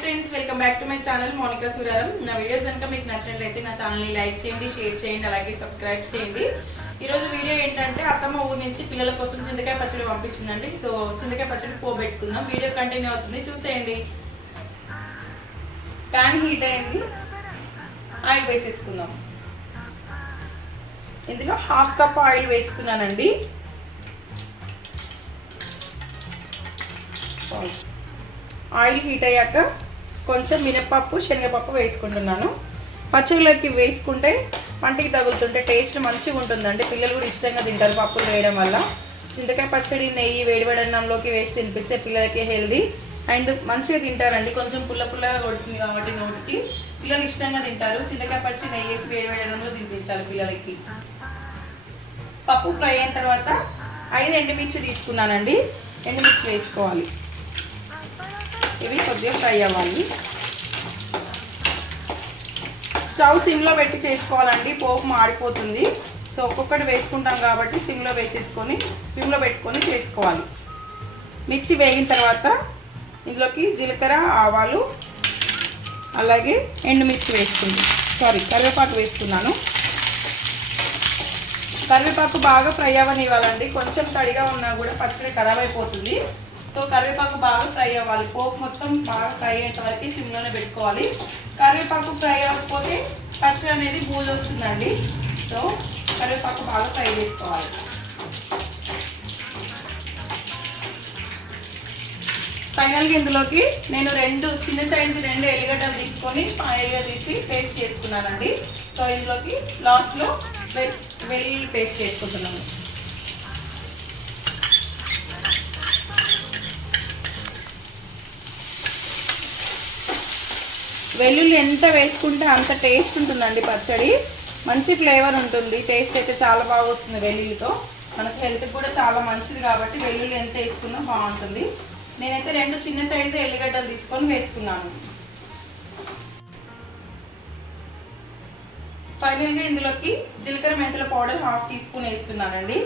Friends welcome back to my channel Monika Suraram నా videos కనుక మీకు నచ్చినట్లయితే నా ఛానల్ని లైక్ చేయండి షేర్ చేయండి అలాగే సబ్స్క్రైబ్ చేయండి. ఈరోజు వీడియో ఏంటంటే అత్తమ్మ ఊరు నుంచి పిల్లల కోసం చింతకాయ పచ్చడి పంపించిందండి. సో చింతకాయ పచ్చడి పోబెట్టుకుందాం. వీడియో కంటిన్యూ అవుతుంది. చూసేయండి. ప్యాన్ హీట్ అయింది. ఆయిల్ వేసేసుకుందాం. ఇందులో హాఫ్ కప్ ఆయిల్ వేసుకున్నానండి. ఆయిల్ హీట్ అయ్యాక కొంచెం మినప్పప్పు శనగపప్పు వేసుకుంటున్నాను. పచ్చళ్ళకి వేసుకుంటే పంటికి తగులుతుంటే టేస్ట్ మంచిగా ఉంటుందండి. పిల్లలు కూడా ఇష్టంగా తింటారు పప్పులు వేయడం వల్ల. చింతకాయ పచ్చడి నెయ్యి వేడివేడి అన్నంలోకి వేసి తినిపిస్తే పిల్లలకి హెల్దీ. అండ్ మంచిగా తింటారండి. కొంచెం పుల్ల పుల్లగా కొడుతుంది కాబట్టి నోటికి. పిల్లలు ఇష్టంగా తింటారు. చింతకాయ పచ్చడి నెయ్యి వేసి వేడివేడి అన్నంలో తినిపించాలి పిల్లలకి. పప్పు ఫ్రై అయిన తర్వాత ఐదు ఎండుమిర్చి తీసుకున్నానండి. ఎండుమిర్చి వేసుకోవాలి. ఇవి కొద్దిగా ఫ్రై అవ్వాలి. స్టవ్ సిమ్లో పెట్టి చేసుకోవాలండి పోపు మాడిపోతుంది. సో ఒక్కొక్కటి వేసుకుంటాం కాబట్టి సిమ్లో వేసేసుకొని సిమ్లో పెట్టుకొని చేసుకోవాలి. మిర్చి వేగిన తర్వాత ఇందులోకి జీలకర్ర ఆవాలు అలాగే ఎండుమిర్చి వేసుకుంది. సారీ కరివేపాకు వేసుకున్నాను కరివేపాకు బాగా ఫ్రై అవ్వనివ్వాలండి. కొంచెం తడిగా ఉన్నా కూడా పచ్చడి ఖరాబ్ అయిపోతుంది. సో కరివేపాకు బాగా ఫ్రై అవ్వాలి. పోపు మొత్తం బాగా ఫ్రై అయ్యేంత వరకు సిమ్లోనే పెట్టుకోవాలి. కరివేపాకు ఫ్రై అవ్వకపోతే పచ్చడి అనేది బూజు వస్తుందండి. సో కరివేపాకు బాగా ఫ్రై చేసుకోవాలి. ఫైనల్గా ఇందులోకి నేను రెండు చిన్న సైజు రెండు ఎల్లిగడ్డలు తీసుకొని ఫైనల్గా తీసి పేస్ట్ చేసుకున్నానండి. సో ఇందులోకి లాస్ట్లో వెల్లుల్లి పేస్ట్ చేసుకుంటున్నాను. వెల్లుల్లి ఎంత వేసుకుంటే అంత టేస్ట్ ఉంటుందండి పచ్చడి. మంచి ఫ్లేవర్ ఉంటుంది. టేస్ట్ అయితే చాలా బాగా వస్తుంది వెల్లుల్లితో. మనకు హెల్త్ కూడా చాలా మంచిది కాబట్టి వెల్లుల్లి ఎంత వేసుకున్నా బాగుంటుంది. నేనైతే రెండు చిన్న సైజు ఎల్లిగడ్డలు తీసుకొని వేసుకున్నాను. ఫైనల్గా ఇందులోకి జీలకర్ర మెంతుల పౌడర్ హాఫ్ టీ స్పూన్ వేస్తున్నానండి.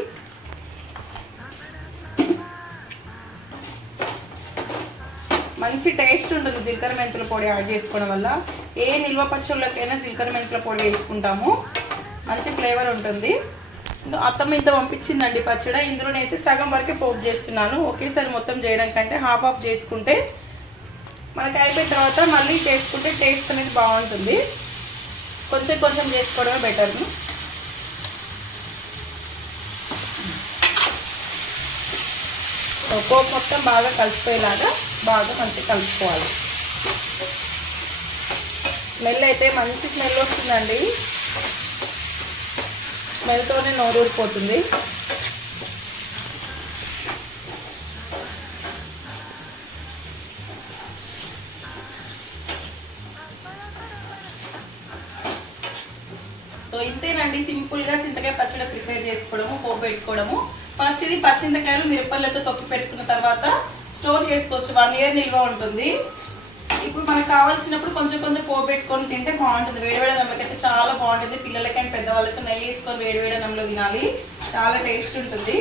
మంచి టేస్ట్ ఉంటుంది జీలకర్ర మెంతుల పొడి యాడ్ చేసుకోవడం వల్ల. ఏ నిల్వ పచ్చళ్ళకైనా జీలకర్ర మెంతుల పొడి వేసుకుంటాము. మంచి ఫ్లేవర్ ఉంటుంది. అత్తమ్మ ఇంత పంపించిందండి పచ్చడి. ఇందులో అయితే సగం వరకే పోపు చేస్తున్నాను. ఒకేసారి మొత్తం చేయడం కంటే హాఫ్ ఆఫ్ చేసుకుంటే మనకి అయిపోయిన తర్వాత మళ్ళీ చేసుకుంటే టేస్ట్ అనేది బాగుంటుంది. కొంచెం కొంచెం చేసుకోవడమే బెటర్ పోపు మొత్తం బాగా కలిసిపోయేలాగా బాగా మంచిగా కలుపుకోవాలి. స్మెల్ అయితే మంచి స్మెల్ వస్తుందండి. స్మెల్తోనే నోరూరిపోతుంది సో ఇంతేనండి సింపుల్గా చింతకాయ పచ్చడి ప్రిపేర్ చేసుకోవడము పోపు పెట్టుకోవడము. ఫస్ట్ ఇది పచ్చింతకాయలు మిరపల్లతో తొక్కి పెట్టుకున్న తర్వాత స్టోర్ చేసుకోవచ్చు. వన్ ఇయర్ నిల్వ ఉంటుంది. ఇప్పుడు మనకు కావాల్సినప్పుడు కొంచెం కొంచెం పోపు తింటే బాగుంటుంది. వేడివేడి అన్నంలోకైతే చాలా బాగుంటుంది. పిల్లలకి అండ్ పెద్దవాళ్ళకి నెయ్యి వేసుకొని వేడివేడి అన్నంలో తినాలి. చాలా టేస్ట్ ఉంటుంది.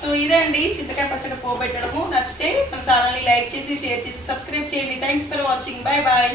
సో ఇదండి చింతకాయ పచ్చడి పోబెట్టడము నచ్చితే మన ఛానల్ని లైక్ చేసి షేర్ చేసి సబ్స్క్రైబ్ చేయండి. Thanks for watching bye bye